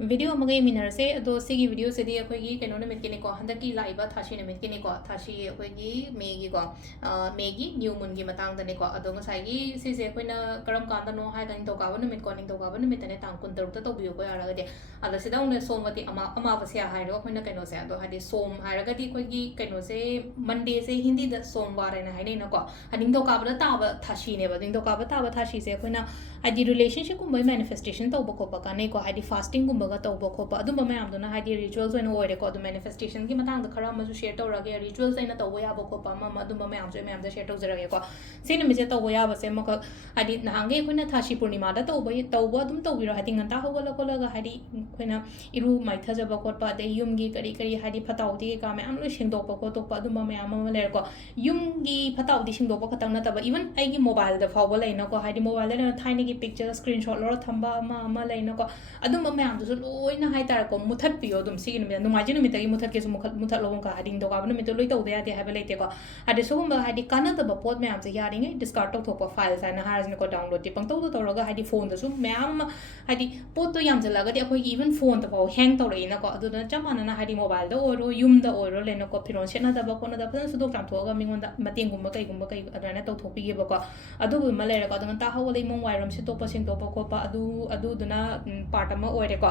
video मगे मिनर से दो सिगी वीडियो से दी अखोगी केनो नमित किने को हंदक की लाइबा थाशी नमित किने को थाशी अखोगी मेगी को मेगी न्यू मून की मतंग दने को अदो ngसाई से से अखोइना करम कांदा नो हाय गनि तो काबो नमित को निंग तो काबो नमित ने तांग कुन तरुक तो बियो को यारा गदे अदा सिदा उन सोमवती अमा बसिया हाय रो अखोइना केनो से अदो हादि सोम हाय गदि अखोगी केनो से मंडे से हिंदी द सोमवार ने हाय ने नको हनिंग तो काबो ताब थाशी ने बदिंग तो काबो ताब थाशी से अखोइना हादि रिलेशनशिप को मै मैनिफेस्टेशन तो बको पका ने को हादि फास्टिंग को बगा तो बको प अदुम मैम हादि रिचुअल्स ओइन ओइरे को मैनिफेस्टेशन की मतंग खरा मजु शेयर तौरगे रिचुअल्स अइना तौबो याबो को पा मम अदुम मैम जो मैम द शेयर तौजरगे को सिन मिजे तौबो याबसे मक हादि नांगे अखोइना थाशी पूर्णिमा द तौबो अदुम तौबिरो हादि nganta होगल कोलगा हादि अखोइना इरु माइथाजबो कोटपा दे युमगी करी करी हादि फताउदी का मैम लो सिंगदोपो को तोपा अदुम मैम म लेर को युमगी फताउदी सिंगदोपो खतंग नतबा इवन आइगी मोबाइल द फावबो लेना को हादि मोबाइल ले थाइने की पिक्चर स्क्रीनशॉट लो थंबा अमा लेना को अदुम मैम दुसु लोइना हाय तार को मुथत पियो अदुम सिगी निमे नुमाजी निमित की मुथत के सु मुथत लोगों का हादि दो का निमित लोइ तौदे यादे हाबे लेते को हादि सुगुम हादि कानतबा पोत मैम से यारिंगे डिस्कार्ड तो थोपा फाइल्स आइना हारजन को डाउनलोड दि पंग तो तौरगा हादि फोन दसु मैम हादि पोत तो याम जलगा दि अखोई इवन फोन त पाव हैंग तौरइना को अदुना चमानना हादि मोबाइल द ओरो युम द ओरो लेना को फिरोन सेना दबा कोना द फन सुदोक तामथोगा मिंगोंदा मतेंगुम कई अदना तौथोपिगे बको अदुबु म लेरको अदुन ता हवले मोंग वाइरम से तोपा सिंग तोपा कोपा अदुदुना पार्ट अमा ओइरेको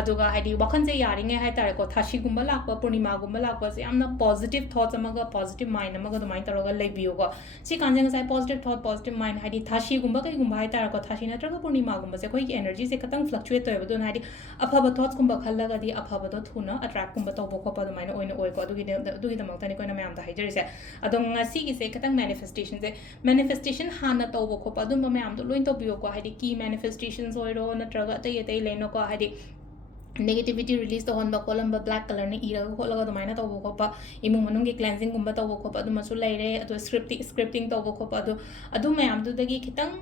अदुगा हादि वखन से यारिंगे हाय तारेको थाशी गुम्बा लाकपा पूर्णिमा गुम्बा लाकपा से यामना पॉजिटिव थॉट्स अमगा पॉजिटिव माइंड अमगा दुमाइन तरोगा लेबियोको सि कांजेंग साइ पॉजिटिव थॉट पॉजिटिव माइंड हादि थाशी गुम्बा कई गुम्बा हाय तारेको थाशी नत्रगा पूर्णिमा गुम्बा से कोई एनर्जी से खतंग फ्लक्चुएट तोयबो दुन हादि अफबा थॉट्स गुम्बा खल्लगा दि अफबा तो थुना अट्रैक्ट गुम्बा तोबो कोपा दुमाइन ओइन ओइको अदुगी दमक्तनि कोइना मैम ता हाइजरिसे अदो ngasi gi se खतंग मैनिफेस्टेशन से मैनिफेस्टेशन हाना तौबो खोपा अदुम मैम तो लोइन तौबियो को हादि की मैनिफेस्टेशंस ओइरो नत्रगा अतै अतै लेनो को हादि नेगेटिविटी रिलीज तो होन कोलम ब्लैक कलर ने इरगा खोलगा दुमाइना तौबो खोपा इमु मनुंग के क्लेंजिंग गुम्बा तौबो खोपा अदु मसु लेरे अदु स्क्रिप्टिंग तौबो खोपा अदु मैम दुदगी खितंग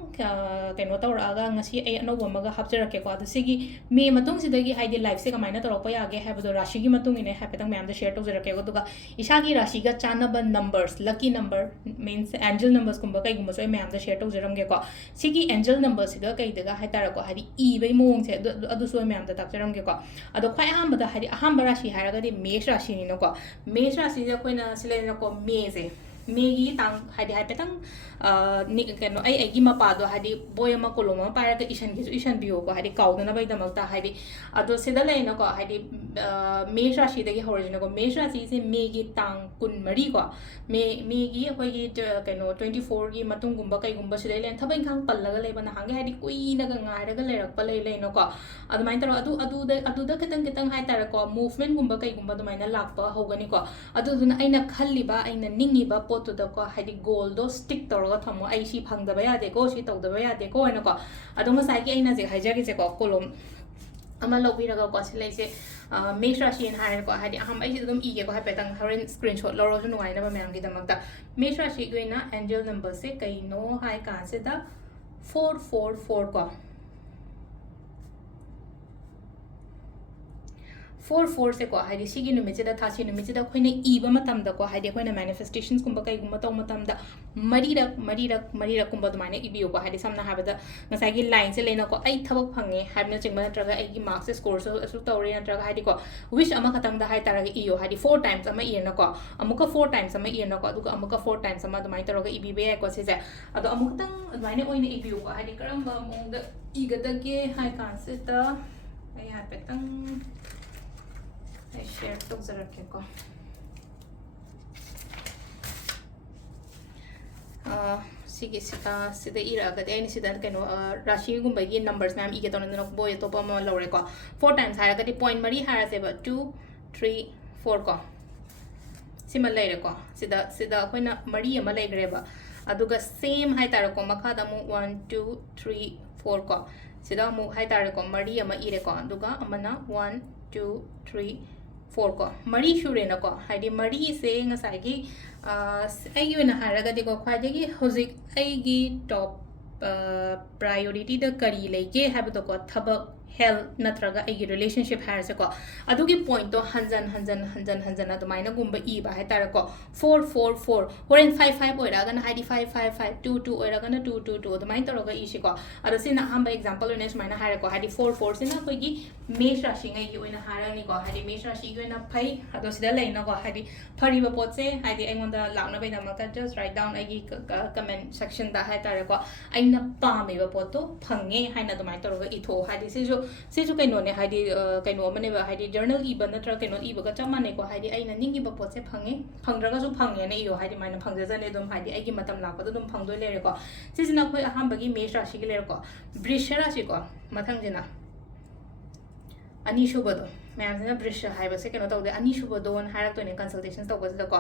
केनो तौरागा ngasi ए अनोब अमगा हापजरके को अदु सिगी मे मतुंग सिदगी हाइदि लाइफ से कमाइना तौरपा यागे हाबदो राशि की मतुंग इने हापेतंग मैम द शेयर तौजरके को दुगा इशागी राशि गा चानब numbers lucky number means angel numbers गुम्बा कई गुम्बा सो मैम द शेयर तौजरमगे को सिगी एंजल नंबर सिगा कई दगा हाइतारा को हादि इबे मोंग से अदु सो मैम द तापजरमगे को अदो ख्वाई अहमद हादि अहम राशि हारगदि मेष राशि निनको मेष राशि से कोइना सिलेनको मे से मेगी तांग हादि हाइपेतंग केनो आई मपादो हादि बोय अमा कोलोम अमा पारग इशन की इशन बियो को हादि काउदना बाई दमकता हादि अदो सिदा लेनको हादि मेष राशि दगी होरजिनको मेष राशि से मेगी तांग कुन मरी को मेगी अखोगी केनो 24 की मतुंग गुम्बा कई गुम्बा सिले लेन थबैन खांग पल्लगा लेबना हांगे हादि कुइनगा ngairaga lerakpa लेनोको अदुमाइन तरो अदुदा खतंग खतंग हाय तारको मूवमेंट गुम्बा कई गुम्बा दुमाइना लाकपा होगनिको अदुदुना अइना खल्लिबा अइना निंगिबा पोतुदको हादि गोल दो स्टिक तौरगा थमो आई सी फंगदबा यादेको सी तौदबा यादेको अइनाको अदु मसाइकी अइना जे हाइजगिसेको कोलम अमा लौबिरगा को सिलेसे मेष राशि हाइरको हादि अहम आई एकदम इगेको हापेतंग हरेन स्क्रीनशॉट लौरोजु नुवाइनबा मैम की दमकता मेष राशि गोइना एंजल नंबर से कइनो हाय कासेदा 444 को 4 से को हाइदि सिगी नुमिचिदा थासी नुमिचिदा खोइने इबा मतमदा को हाइदि खोइने मैनिफेस्टेशंस कुंबा कई गुम्बा तौ मतमदा मरीरक कुंबा दुमाइने इबियो को हाइदि समना हाबदा ngसाइगी लाइन से लेना को आई थबक फंगे हाइबना चिंगमा नत्रगा आइगी मार्क्स स्कोर सु तौरे नत्रगा हाइदि को विश अमा खतंगदा हाइ तारगा इयो हाइदि 4 टाइम्स अमा इयना को अमुका 4 टाइम्स अमा इयना को अदुगा अमुका 4 टाइम्स अमा दुमाइ तौरगा इबिबे याइ को सेसे अदो अमुकतंग दुमाइने ओइने इबियो को हाइदि करंबा मोंगदा इगदगे हाइ कांसेता आई हापेतंग शेयर तो जरके को सिगे सिता सिदा इरागदे एनी सिदा केनो राशि गुंबगी नंबर्स मैम इगे तोन नो बोय तो पम लौरे को 4 टाइम्स हारगदे पॉइंट मरी हारसे 2 3 4 को सिमा लेरे को सिदा सिदा कोइना मरी अमा लेग्रेबा अदुगा सेम हाय तार को मखा दमु 1 2 3 4 को सिदा मु हाय तार को मरी अमा इरे को अदुगा अमना 1 2 3 4 को मरी शुरेना को हाइदि मरी से ngसाइगी आइगी ओइना हारगदि को ख्वाइदगी होजिक आइगी टॉप प्रायोरिटी द करी लेगे हाबतो को थबक health natraga ai relationship hairse ko adugi point to hanjan adumaina gumba iba hai tara ko 4 horen 5 oira gana haidi 5 2 oira gana 2 adumaina toroga ishi ko adu sina hamba example one sumaina hair ko haidi 4 sina koi gi mesh rashi ngai gi oina hair ni ko haidi mesh rashi gi oina phai adu sida leina ko haidi phariba potse haidi aingonda launa bai namaka just write down ai gi comment section da hai tara ko aina pame ba poto phange haina adumaina toroga itho haidi sisu kaino ne haidi kaino amane ba haidi journal iba natra kaino iba ga chamane ko haidi aina ningi ba potse phange phangraga su phange ne iyo haidi maina phangja ne dum haidi aigi matam lakpa dum phangdoi lere ko sisina khoi aham bagi mesh rashi gi lere ko brisha rashi ko mathang jina ani shubado ma'am से बृश्य है कहीं तौदे अनीसुबदो है consultation तौबको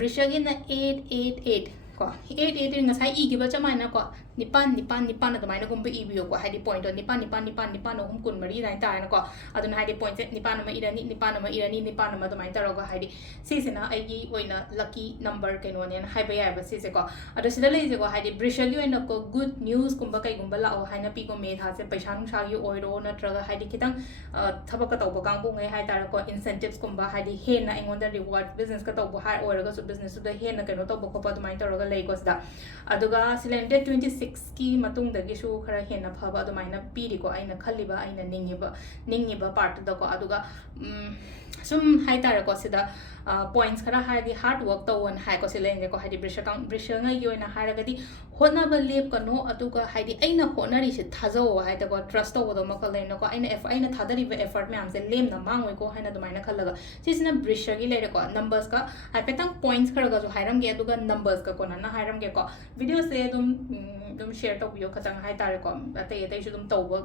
बृश्य की 8 को 8 इब चमाना को निपान अदुमाइनगुम्ब इबियो को हाइदि point निपान अहुम कुन मरी दाइन तारना को अदुन हाइदि पॉइंट से निपान अदुमाइन तौरगा हाइदि सिसिना आइगी ओइना लकी नंबर कइनोने हाइबा याबा सिसे को अदु सिदा लेजे को हाइदि बृश्य की ओइना को गुड न्यूज़ गुम्बा कइगुम्बा लाओ हाइना पीको मेधा से पैसा नुसागी ओइरो नत्रगा हाइदि खितंग थबक तौबा कांगबो ngai hai tar ko incentives kumba haidi hena ingonda reward business ka tawbo har oraga su business su da hena kano tawbo ko pa dumai taraga lei ko da aduga cylinder 26 ki matung da gi su khara hena phaba dumai na piri ko aina khaliba aina ningiba part da ko aduga sum hai tar ko sida points khara haidi hard work tawon hai ko cylinder ko haidi brisha ngai yoina haragadi hotna ba lep kano aduga haidi aina honari se thajo hai da ko trust tawbo do makal leina ko aina thadari ba effort me am se lem na mang ko haina dumai na khalaga sisina brisha gi lere ko numbers ka hai petang points khara ga jo hairam ge aduga numbers ka ko na hairam ge ko video se dum share to bio khatang hai tar ko atai su dum tawba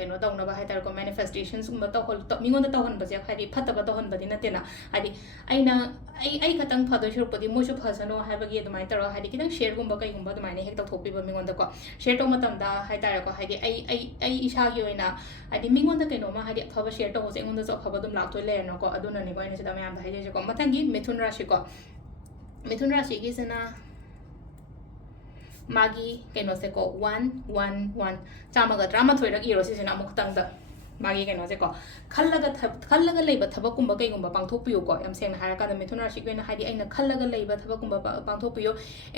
kaino tawna ba hai tar ko manifestations um ta hol to mingon da tawon ba je haidi phataba tawon ba dina tena haidi ai khatang phado shur podi mo su phasano hai ba ge dumai tar haidi kidang share gum ba kai gum ba dumai ne hek ta thopi ba mingon da ko share to matam da hai tar ko haidi ai isa gi oina haidi mingon da kaino ma haidi phaba share to se ngon da so phaba dum lak to le no ko aduna ni ko ina se da mayam da hai je ko mathangi mithun rashi gi sena मागी कहीं से को 1 चामग drama थोड़ा इरो से अमुक तंग मागी कहीं से को खल्लगा लेब थबकुंब कईगुंब पांथोपियो को यम सेंग हारा का मिथुन राशि को हाइदि अइना खल्लगा लेब थबकुंब पांथोपियो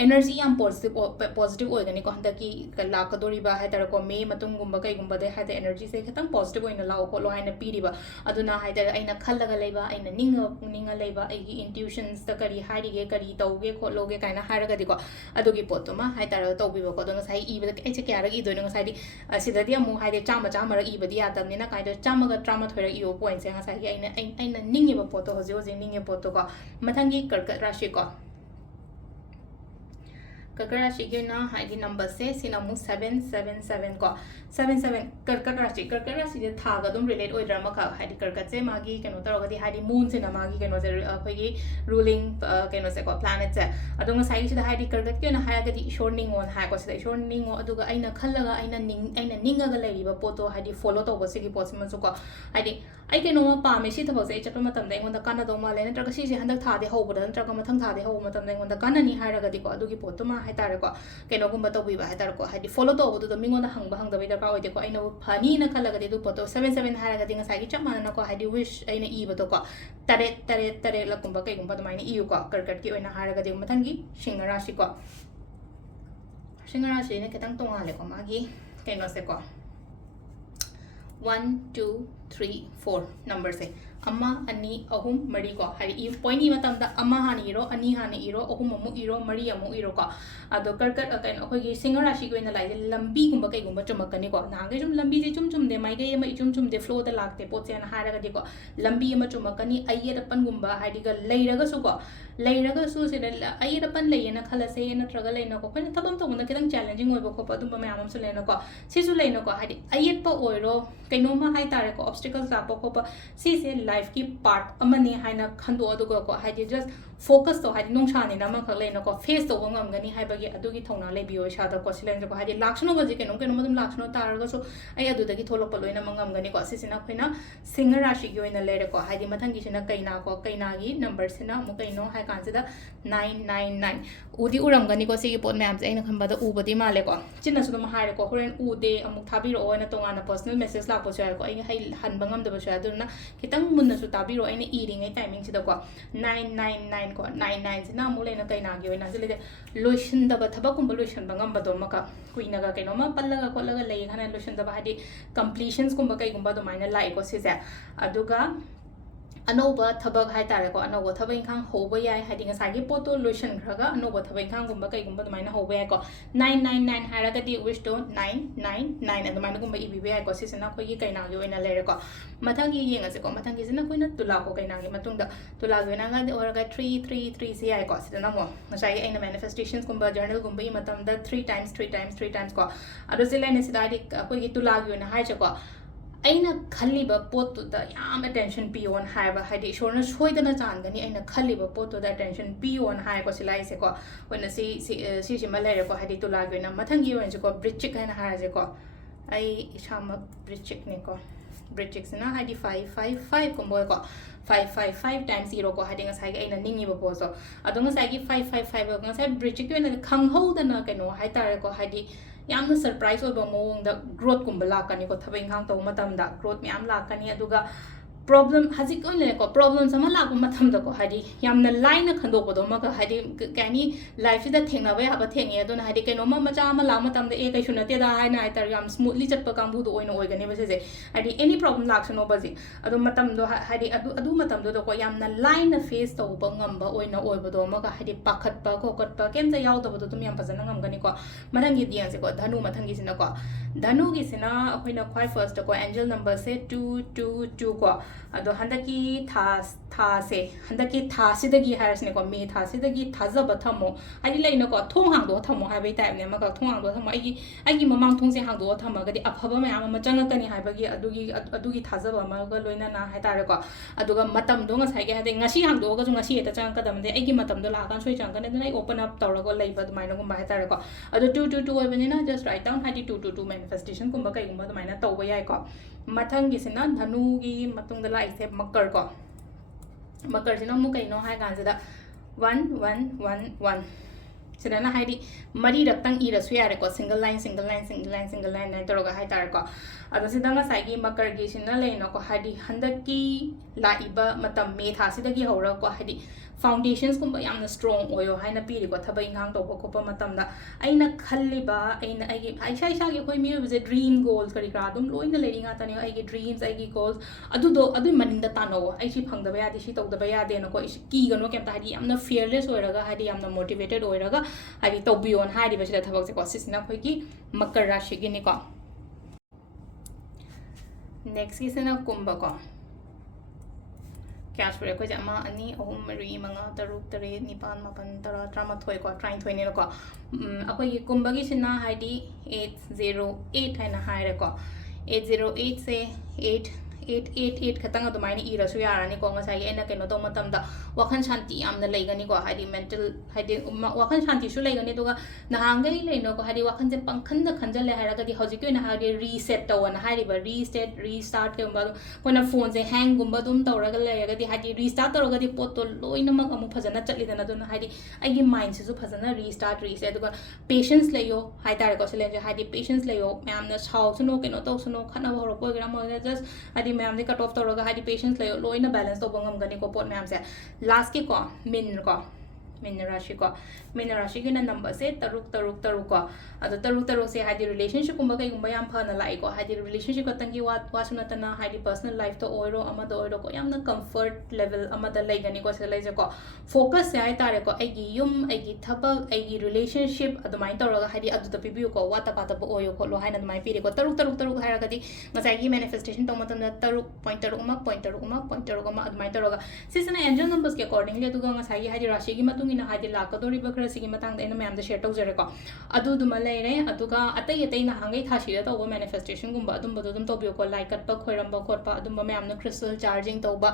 एनर्जी याम पॉजिटिव ओइगनी को हंदकी लाकदोरिबा हाइदर को मे मतुंगुंब कईगुंब दे हाइदे एनर्जी से खतम पॉजिटिव ओइना लाओ को लो हाइना पीरिबा अदुना हाइदर अइना खल्लगा लेबा अइना निंगा लेबा अइगी इंट्यूशंस त करी हाइदिगे करी तौगे खोलोगे काइना हारगदि को अदुगी पोतुमा हाइदर तौबिबो को दंग साइ इबदा कैसे क्यारा इदोनो साइदि सिददि अमु हाइदे चामा इबदि यातमनिना काइदो चामगा ड्रामा थोड़ा इयो पॉइंट से ngasai aina ningi ba poto hoji ningi poto ko mathangi karkat rashi ko karkat rashi gi na haidi number se sina mu 777 ko 77 karkat rashi je tha ga dum relate oi drama ka haidi karkat se magi keno taro ga di haidi moon se na magi keno se khoi gi ruling keno se ko planet se adung sai si da haidi karkat ki na ha ga di shorning on ha ko se shorning o aduga aina khallaga aina ninga ga lai ba poto haidi follow to bo se gi possible so ko haidi ai keno ma pa me si thabo se chapma matam da ngon da kana do ma le na tra ga si se handak tha de ho ba da tra ga mathang tha de ho matam da ngon da kana ni ha ra ga di ko adugi poto ma hai tar ko keno gum ba to bi ba hai tar ko haidi follow to bo do mingon da hang ba da ka oi de ko aina phani na khala ga de du poto 77 ha ra ga di ngasai gi chapma na ko haidi wish aina i ba to ko tare la kum ba kai gum ba da mai ni i ko karkat ki oina ha ra ga di mathang gi singa rashi ne ketang tonga le ko magi keno se ko 1 2 3 4 number से अम्मा अनि अहुम मरी को high ई point ई मतम दा अम्मा हानि इरो अनि हानि इरो अहुम अमु इरो मरी अमु इरो को अदो करकट कइन अखोगी सिंगर राशि को इन लाइदे लंबी गुंबा कई गुंबा चमकनी को नागे जुम लंबी जे चुम दे माई गई म चुम दे फ्लो दा लागते पोचे न हारगा दे को लंबी म चमकनी अये दपन गुंबा हाइदि ग लेरगा सु को लेरगा सु से अये दपन लेयना खलसे नत्रगा लेना को खन तबम तो न किदंग चैलेंजिंग ओइबो को पदुम मैम सु लेना को सिसु लेना को हाइदि अये प ओइरो कइनो म हाइ तारे को ऑब्स्टिकल्स लापो को प सी से लाइफ की पार्ट अमने हाइना खंदो अदुगो को हाइदि just focus to hadi nong shani nama khale no ko face to ngam gani hai bagi adu gi thona le biyo sha da ko silen ko hadi lakshno ba je ke no madum lakshno tar ga so ai adu da gi tholok pa loina mangam gani ko sisina khoina singer rashi gi oina le ko hadi mathang gi sina kaina gi number sina mu kaino hai kan sida 999 udi uram gani ko si pot ma'am aina khamba da u badi male ko chinna su ma hai ko horen u de amuk thabi ro oina tonga na personal message la po cha ko ai hai han bangam da ba cha aduna kitang munna su tabi ro aina e ring ai timing sida ko 999 ko 99 sina mu le na kaina gi oina sile lotion da ba thaba kum lotion bangam ba do maka kuina ga kaino ma pallaga ko laga lei khana lotion da ba hadi completions kum ba kai kum ba do maina lai ko si se aduga अनोबा थबक हाय तारे को अनोबा थबक इंखांग होबा याय हाइदि ngसागी पोतो lotion Kharga अनोबा थबक इंखांग गुंबा कई गुंबा दमाइना होबा याय को 999 हायरागा दि wish तो 999 अदमाइना गुंबा इबि याय को सिसना खोगी कइना gi ओइना लेरे को मथंगी येंगा से को मथंगी सिना कोइना तुला को कइना gi मतुंग द तुला gi नागा दि ओरगा 333 से याय को सिना मो ngसागी aina manifestations गुंबा जर्नल गुंबा इ मतम द 3 times को अदो सिलाइने सिदादि खोगी तुला gi ओइना हाय को अना खलीब पोतुद याम अटेंशन पियोन हाइबा हाइदि ईश्वरना सोइदना चांगनी अना खलीब पोतुद अटेंशन पियोन हाइ को सिलाइसे को ओइना सी सिमा लेरे को हाइदि तुलागेना मथंगी ओइनसे को ब्रिचिक हैना हारजे को आई इसाम ब्रिचिक ने को ब्रिचिक सिना हाइदि 555 कुंबो को 555 times 0 को हाइदि ngसाइ अना निंगी बो पोसो अदो ngसाइ 555 ngसाइ ब्रिचिक ओइना खंगहोदना कनो हाइतारे को हाइदि यामना सरप्राइज ओबा मोंग द ग्रोथ कुंबा लाकनी को थबे इंखांग तो मतम दा ग्रोथ म्याम लाकनी अदुगा प्रॉब्लम हजिक ओइले को प्रॉब्लम सम लाक मतम द को हादि यामना लाइन खंदो को दो मग हादि कैनी लाइफ द थेंगना वे हाबा थेंगे अदुना हादि कैनो म मचा म ला मतम द ए कैसु नते दा हाइना आइतर याम स्मूथली चटप कांबु दो ओइनो ओइगनी बसे जे हादि एनी प्रॉब्लम लाक्सनो बजे अदु मतम दो हादि अदु मतम दो को यामना लाइन फेस तो ब ngamba ओइनो ओइबो दो मग हादि पाखत प को कट प केम ज याव दबो तुम याम फजन ngam गनी को मथंगी दियां से को धनु मथंगी सिना को धनु की सिना अखोइना ख्वाइ फर्स्ट को एंजल नंबर से 222 को अदो हंदकी था से हंदकी था सिदगी हारसने को मे था सिदगी थाजब थमो आदि लेनो को थोंग हांगदो थमो हाबे टाइम ने मका थोंग हांगदो थमो आगी ममांग थोंग से हांगदो थमगदि अफबा मयाम म चंगकनी हाबगी अदुगी थाजब अमगा लोइना ना हाइतारे को अदुगा मतम दो ngसाइ ge hade ngasi हांगदो ग ngasi eta चंगकदमदे आगी मतम दो लागान सोइ चंगकने दना ओपन अप तौरगो लेबा दमाइना गुम हाइतारे को अदो 222 ओइबनिना जस्ट राइट डाउन हादि 222 मैनिफेस्टेशन कुंबा कई गुंबा दमाइना तौबा याय को मथंगी सिना धनु की मतुंग द लाइसे मकर को मकर सिना मु कइनो हाय गांजदा 1111 सिना हाइदि मरी रक्तंग इरसु यारे को सिंगल लाइन नाइ तोरगा हाय तार को अदो सिदंगा साइगी मकर गी सिना लेनो को हाइदि हंदकी लाइबा मतम मे था सिदगी हौरा को हाइदि फाउंडेशंस कुंबा यामना स्ट्रांग ओयो हाइना पीरि को थबा इंगांग तो को मतमदा आइना खल्लिबा आइना आइगी आइसा आइसा के कोइ मिर बजे ड्रीम गोल्स करी करा दुम लोइना लेरिंगा तने आइगी ड्रीम्स आइगी गोल्स अदु मनिंग द तानो आइसी फंगदबा यादि सी तौदबा यादे नको की गनो केमता हादि यामना फियरलेस ओइरगा हादि यामना मोटिवेटेड ओइरगा हादि तौबियोन हादि बसिदा थबक से को सिसना खोइकी मकर राशि गिनी को नेक्स्ट किसना कुंभ को क्या सुरे को जमा अनि अहुम मरी मंगा तरुक तरे निपान मापन तरा ट्रामा थोय को ट्राइन थोय ने को अखोई कुंभगी सिना हाइदि 808 है ना हाइरे को 808 से 888 खतंग अदुमाइनी इरसु यारानी को ngसाई एना केनो तो मतम दा वखन शांति यामना लेगनी को हाइदि मेंटल हाइदि वखन शांति सु लेगनी दुगा नहांगै लेनो को हाइदि वखन जे पंखन द खंजले हाइरागा दि हौजिक ओइना हाइदि रीसेट तवन हाइदिबा रीसेट रीस्टार्ट के बा कोना फोन से हैंग गुंबा दुम तौरगा लेगा दि हाइदि रीस्टार्ट तौरगा दि पोतो लोइना मक अमु फजना चटलिदना दुना हाइदि आइगी माइंड से सु फजना रीस्टार्ट रीसेट दुगा पेशेंस लेयो हाइतारे को सिले हाइदि पेशेंस लेयो मैमना साउ सुनो केनो तो सुनो खना भरो कोइग्रा मोना जस्ट हाइदि मैम दे कट ऑफ तौरगा हाइदि पेशेंस लेयो लोइना बैलेंस तो बंगम गनी को पोट मैम से लास्ट के को मीन राशि के नंबर से तरुक को अदो तरुक से हाइदि रिलेशनशिप कुंबा कई गुंबा याम फना लाई को हाइदि रिलेशनशिप को तंगी वासु नतना हाइदि पर्सनल लाइफ तो ओइरो अमद ओइरो को यामना कंफर्ट लेवल अमद लेगनी को से लेजे को फोकस से हाइ तारे को एगी युम एगी थबक एगी रिलेशनशिप अदुमाइ तौरगा हाइदि अदु पिबियु को वाता पाता बो ओयो को लो हाइना दमाइ पिरि को तरुक हाइरगदि ngसाई मैनिफेस्टेशन तो मतम तरुक अदुमाइ तौरगा सिसना एंजल नंबर्स के अकॉर्डिंगली अदुगा ngसाई हाइदि राशि की मतुंग ꯏꯟꯅ ꯍꯥꯏꯗꯤ ꯂꯥꯛꯀꯗꯧꯔꯤꯕ ꯈꯔꯁꯤꯒꯤ ꯃꯇꯥꯡꯗ ꯑꯩꯅ ꯃꯌꯥꯝꯗ ꯁꯦꯌꯔ ꯇꯧꯖꯔꯦꯀꯣ ꯑꯗꯨꯗꯨꯃ ꯂꯩꯔꯦ ꯑꯗꯨꯒ ꯑꯇꯩ ꯅꯍꯥꯟꯒꯩ ꯊꯥꯁꯤꯗ ꯇꯧꯕ ꯃꯦꯅꯤꯐꯦꯁꯇꯦꯁꯟꯒꯨꯝꯕ ꯑꯗꯨꯝꯕꯗꯣ ꯑꯗꯨꯝ ꯇꯧꯕꯤꯌꯨꯀꯣ ꯂꯥꯏ ꯀꯠꯄ ꯈꯣꯏꯔꯝꯕ ꯈꯣꯠꯄ ꯑꯗꯨꯝꯕ ꯃꯌꯥꯝꯅ ꯀ꯭ꯔꯤꯁꯇꯜ ꯆꯥꯔꯖꯤꯡ ꯇꯧꯕ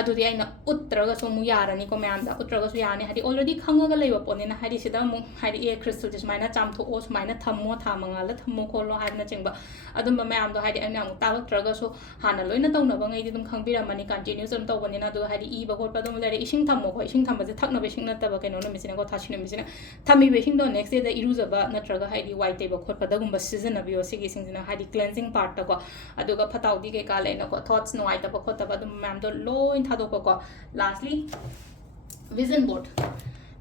ꯑꯗꯨꯗꯤ ꯑꯩꯅ ꯎꯠꯇ꯭ꯔꯒꯁꯨ ꯑꯃꯨꯛ ꯌꯥꯔꯅꯤꯀꯣ ꯃꯌꯥꯝꯗ ꯎꯠꯇ꯭ꯔꯒꯁꯨ ꯌꯥꯔꯅꯤ ꯍꯥꯏꯗꯤ ꯑꯣꯜꯔꯦꯗꯤ ꯈꯪꯉꯒ ꯂꯩꯕ ꯄꯣꯠꯅꯤꯅ ꯍꯥꯏꯗꯤ ꯁꯤꯗ ꯑꯃꯨꯛ ꯍꯥꯏꯗꯤ ꯑꯦ ꯀ꯭ꯔꯤꯁꯇꯜꯁꯦ ꯁꯨꯃꯥꯏꯅ ꯆꯥꯝꯊꯣꯛꯑꯣ ꯁꯨꯃꯥꯏꯅ ꯊꯝꯃꯣ ꯊꯥ ꯃꯉꯥꯜꯗ ꯊꯝꯃꯣ ꯈꯣꯠꯂꯣ ꯍꯥꯏꯕꯅꯆꯤꯡꯕ ꯑꯗꯨꯝꯕ ꯃꯌꯥꯝꯗꯣ ꯍꯥꯏꯗꯤ ꯑꯩꯅ ꯑꯃꯨꯛ ꯇꯥꯛꯂꯛꯇ꯭ꯔꯒꯁꯨ ꯍꯥꯟꯅ ꯂꯣꯏꯅ ꯇꯧꯅꯕꯉꯩꯗꯤ ꯑꯗꯨꯝ ꯈꯪꯕꯤꯔꯝꯃꯅꯤ ꯀꯟꯇꯤꯅ꯭ꯌꯨꯁ ꯑꯗꯨꯝ ꯇꯧꯕꯅꯤꯅ ꯑꯗꯨꯒ ꯍꯥꯏꯗꯤ ꯏꯕ ꯈꯣꯠꯄ ꯑꯗꯨꯝ ꯂꯩꯔꯦ ꯏꯁꯤꯡ ꯊꯝꯃꯣꯀꯣ ꯏꯁꯤꯡ ꯊꯝꯕꯁꯦ ꯊꯛꯅꯕ ꯏꯁꯤꯡ ꯅꯠꯇꯕ ꯀꯩꯅꯣ ꯅꯨꯃꯤꯠꯁꯤꯅꯀꯣ ꯊꯥꯁꯤ ꯅꯨꯃꯤꯠꯁꯤꯅ ꯊꯝꯃꯤꯕ ꯏꯁꯤꯡꯗꯣ ꯅꯦꯛꯁ ꯗꯦꯗ ꯏꯔꯨꯖꯕ ꯅꯠꯇ꯭ꯔꯒ ꯍꯥꯏꯗꯤ ꯋꯥꯏ ꯇꯩꯕ ꯈꯣꯠꯄꯗꯒꯨꯝꯕ ꯁꯤꯖꯤꯟꯅꯕꯤꯌꯣ ꯁꯤꯒꯤ ꯏꯁꯤꯡꯁꯤꯅ ꯍꯥꯏꯗꯤ ꯀ꯭ꯂꯦꯟꯖꯤꯡ ꯄꯥꯔꯠꯇꯀꯣ ꯑꯗꯨꯒ ꯐꯠꯇꯥꯎꯗꯤ ꯀꯩꯀꯥ ꯂꯩꯅꯀꯣ ꯊꯣꯠꯁ ꯅꯨꯡꯉꯥꯏꯇꯕ ꯈꯣꯠꯇꯕ ꯑꯗꯨꯝ ꯃꯌꯥꯝꯗꯣ ꯂꯣꯏ ꯊꯥꯗꯣꯛꯄꯀꯣ ꯂꯥꯁꯂꯤ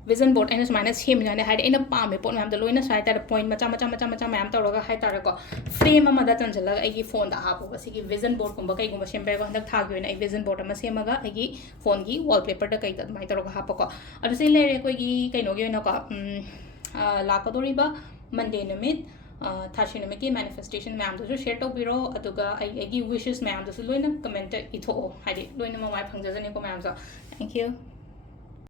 vision board ꯑꯩꯅ ꯁꯨꯃꯥꯏꯅ ꯁꯦꯝꯃꯤꯅ ꯍꯥꯏꯗꯤ ꯑꯩꯅ ꯄꯥꯝꯃꯤ ꯄꯣꯠ ꯃꯌꯥꯝꯗꯣ ꯂꯣꯏꯅ ꯁꯨꯃꯥꯏ ꯍꯥꯏꯇꯥꯔꯦ ꯄꯣꯏꯟꯠ ꯃꯆꯥ ꯃꯌꯥꯝ ꯇꯧꯔꯒ ꯍꯥꯏꯇꯥꯔꯦꯀꯣ ꯐ꯭ꯔꯦꯝ ꯑꯃꯗ ꯆꯟꯁꯤꯜꯂꯒ ꯑꯩꯒꯤ ꯐꯣꯟꯗ ꯍꯥꯞꯄꯨꯕ ꯁꯤꯒꯤ vision board ꯀꯨꯝꯕ ꯀꯩꯒꯨꯝꯕ ꯁꯦꯝꯕ ꯌꯥꯏꯀꯣ ꯍꯟꯗꯛ ꯊꯥꯒꯤ ꯑꯣꯏꯅ ꯑꯩ vision board ꯑꯃ ꯁꯦꯝꯃꯒ ꯑꯩꯒꯤ ꯐꯣꯟꯒꯤ ꯋꯥꯜꯄꯦꯄꯔꯗ ꯀꯩꯗ ꯑꯗꯨꯃꯥꯏꯅ ꯇꯧꯔꯒ ꯍꯥꯞꯄꯀꯣ ꯑꯗꯨ ꯁꯤ ꯂꯩꯔꯦ ꯑꯩꯈꯣꯏꯒꯤ ꯀꯩꯅꯣꯒꯤ ꯑꯣꯏꯅꯀꯣ ꯂꯥꯛꯀꯗꯧꯔꯤꯕ ꯃꯟꯗꯦ ꯅꯨꯃꯤꯠ ꯊꯥꯁꯤ ꯅꯨꯃꯤꯠꯀꯤ ꯃꯦꯅꯤꯐꯦꯁꯇꯦꯁꯟ ꯃꯌꯥꯝꯗꯨꯁꯨ ꯁꯦꯌꯔ ꯇꯧꯕꯤꯔꯣ ꯑꯗꯨꯒ ꯑꯩꯒꯤ ꯋꯤꯁꯦꯁ ꯃꯌꯥꯝꯗꯨꯁꯨ ꯂꯣꯏꯅ ꯀꯃꯦꯟꯇ ꯏꯊꯣꯛꯑꯣ ꯍꯥꯏꯗꯤ ꯂꯣꯏꯅ ꯃꯃꯥꯏ ꯐꯪꯖꯖꯅꯤꯀꯣ ꯃꯌꯥꯝꯁꯨ ꯊꯦꯡꯛ ꯌꯨ